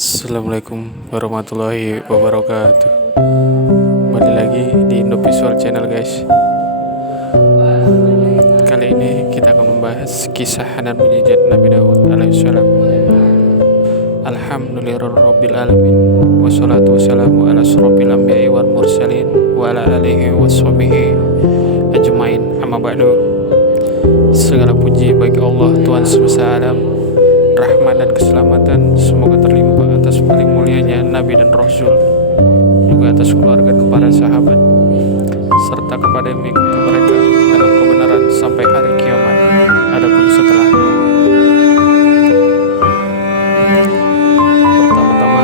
Assalamualaikum warahmatullahi wabarakatuh. Kembali lagi di Indovisual Channel guys. Kali ini kita akan membahas kisah dan mujizat Nabi Daud alaihissalam. Alhamdulillahirabbil alamin. Wassalatu wassalamu ala asyrofil anbiya'i wal mursalin wa ala alihi washabihi ajmain. Amma ba'du. Segala puji bagi Allah Tuhan semesta alam. Rahmat dan keselamatan semoga terlimpah atas paling mulianya Nabi dan Rasul, juga atas keluarga dan para sahabat, serta kepada yang mengikuti mereka dalam kebenaran sampai hari kiamat. Adapun setelahnya, pertama-tama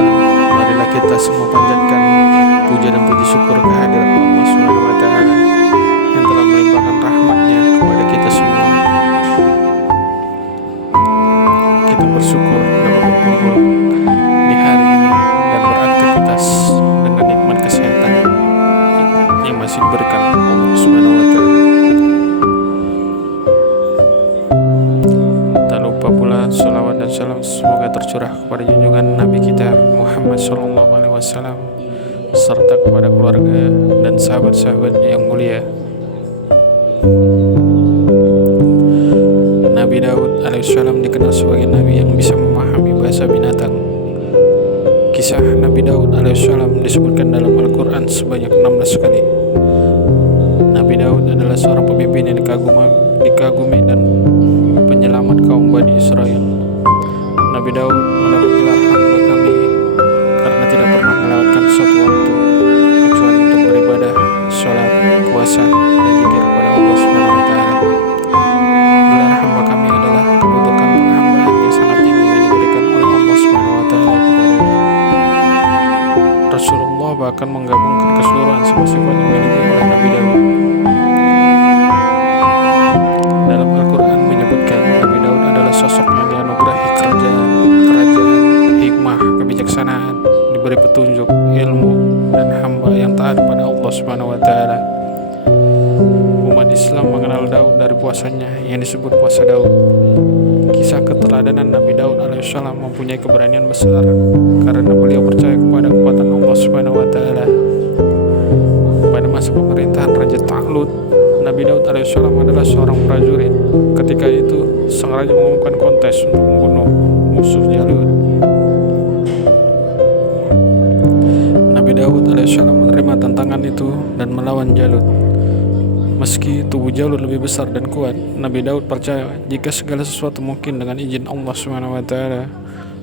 marilah kita semua panjatkan puja dan puji syukur kehadiran Allah Subhanahu wa Ta'ala yang telah melimpahkan rahmatnya kepada kita semua. Kita bersyukur dapat berkumpul di hari ini dan beraktivitas dengan nikmat kesehatan yang masih diberikan Allah Subhanahu wa Ta'ala. Tak lupa pula salawat dan salam semoga tercurah kepada junjungan Nabi kita Muhammad SAW serta kepada keluarga dan sahabat-sahabatnya yang mulia. Nabi Daud alaihissalam dikenal sebagai nabi yang bisa memahami bahasa binatang. Kisah Nabi Daud alaihissalam disebutkan dalam Al-Quran sebanyak 16 kali. Nabi Daud adalah seorang pemimpin yang dikagumi dan penyelamat kaum Bani Israel. Nabi Daud mendapat gelar hamba kami karena tidak pernah melewatkan suatu waktu kecuali untuk beribadah, sholat, puasa, dan zikir kepada Allah Subhanahu wa Ta'ala. Gelar hamba kami adalah kedudukan penghambaan yang sangat tinggi yang diberikan oleh Allah Subhanahu wa Ta'ala kepadanya. Rasulullah bahkan menggabungkan keseluruhan sifat-sifat yang dimiliki oleh Nabi Daud. Dalam Al-Quran menyebutkan Nabi Daud adalah sosok yang dianugerahi kerajaan, hikmah, kebijaksanaan, diberi petunjuk, ilmu, dan hamba yang taat pada Allah Subhanahu wa Ta'ala. Umat Islam mengenal Daud dari puasanya yang disebut puasa Daud. Kisah keteladanan Nabi Daud alaihissalam mempunyai keberanian besar karena beliau percaya kepada kekuatan Allah Subhanahu wa Ta'ala. Pada masa pemerintahan Raja Ta'lut, Nabi Daud alaihissalam adalah seorang prajurit. Ketika itu, sang raja mengumumkan kontes untuk membunuh musuh Jalut. Nabi Daud alaihissalam menerima tantangan itu dan melawan Jalut. Meski tubuh Jalut lebih besar dan kuat, Nabi Daud percaya jika segala sesuatu mungkin dengan izin Allah Subhanahu wa Ta'ala.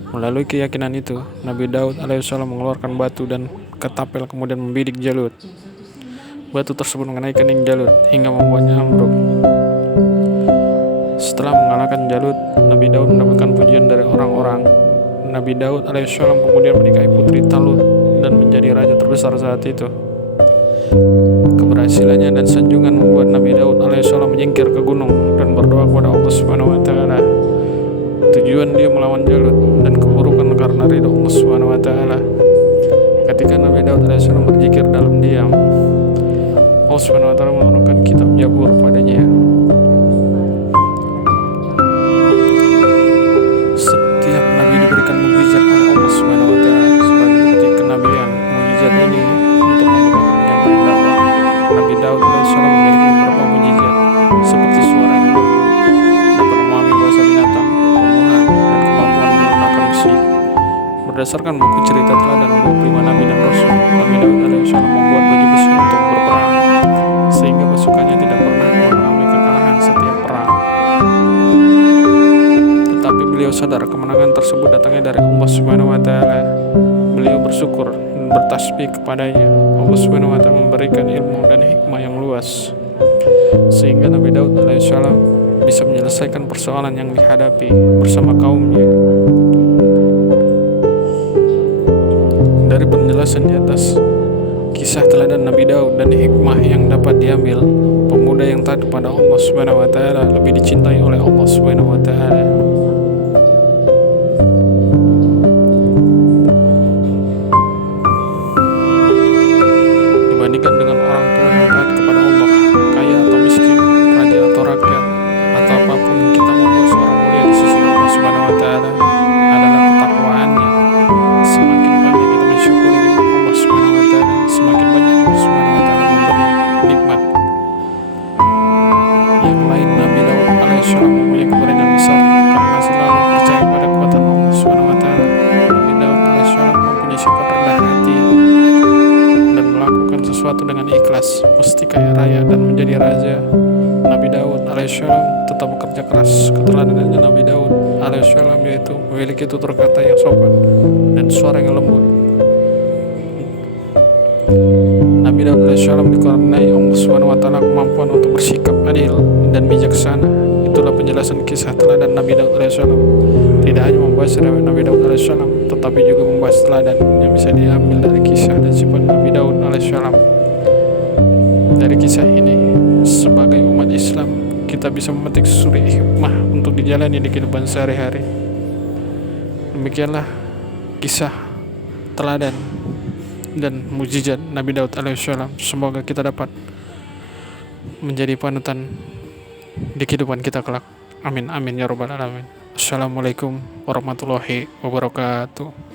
Melalui keyakinan itu, Nabi Daud alaihissalam mengeluarkan batu dan ketapel kemudian membidik Jalut. Batu tersebut mengenai kening Jalut hingga membuatnya ambruk. Setelah mengalahkan Jalut, Nabi Daud mendapatkan pujian dari orang-orang. Nabi Daud alaihissalam kemudian menikahi putri Talut dan menjadi raja terbesar saat itu. Keberhasilannya dan sanjungan membuat Nabi Daud alaihissalam menyingkir ke gunung dan berdoa kepada Allah Subhanahu wa Ta'ala. Tujuan dia melawan Jalut dan keburukan karena ridha Allah Subhanahu wa Ta'ala. Ketika Nabi Daud alaihissalam berzikir dalam diam, Allah Subhanahu wa Ta'ala menurunkan kitab Zabur padanya. Setiap nabi diberikan mukjizat oleh Allah Subhanahu wa Ta'ala sebagai bukti kenabian. Mukjizat ini untuk memudahkan menyampaikan dakwah. Nabi Daud alaihissalam memiliki beberapa mukjizat seperti suara yang lembut, dapat memahami bahasa binatang, tumbuhan, dan kemampuan menggunakan besi. Berdasarkan buku cerita teladan 25 Nabi dan Rasul, Nabi Daud alaihissalam membuat baju besi untuk berperang, sehingga pasukannya tidak pernah mengalami kekalahan setiap perang. Tetapi beliau sadar kemenangan tersebut datangnya dari Allah Subhanahu wa Ta'ala. Beliau bersyukur dan bertasbih kepadanya. Allah Subhanahu wa Ta'ala memberikan ilmu dan hikmah yang luas, sehingga Nabi Daud alaihissalam bisa menyelesaikan persoalan yang dihadapi bersama kaumnya. Dari penjelasan di atas, kisah teladan Nabi Daud dan hikmah yang dapat diambil, pemuda yang taat kepada Allah Subhanahu wa Ta'ala lebih dicintai oleh Allah Subhanahu wa Ta'ala. Dibandingkan dengan orang tua yang taat kepada Allah, kaya atau miskin, raja atau rakyat, atau apapun, kita membuat seorang mulia di sisi Allah Subhanahu wa Ta'ala adalah ketakwaannya. menjadi raja. Nabi Daud alaihissalam tetap bekerja keras. Keteladananan Nabi Daud alaihissalam yaitu memiliki tutur kata yang sopan dan suara yang lembut. Nabi Daud alaihissalam dikarenai Allah Subhanahu wa taala kemampuan untuk bersikap adil dan bijaksana. Itulah penjelasan kisah teladan Nabi Daud alaihissalam. Tidak hanya membahas riwayat Nabi Daud alaihissalam, tetapi juga membahas teladan yang bisa diambil dari kisah dan sifat Nabi Daud alaihissalam. Dari kisah ini, sebagai umat Islam, kita bisa memetik suri hikmah untuk dijalani di kehidupan sehari-hari. Demikianlah kisah teladan dan mujizat Nabi Daud alaihissalam. Semoga kita dapat menjadi panutan di kehidupan kita kelak. Amin amin ya rabbal alamin. Assalamualaikum warahmatullahi wabarakatuh.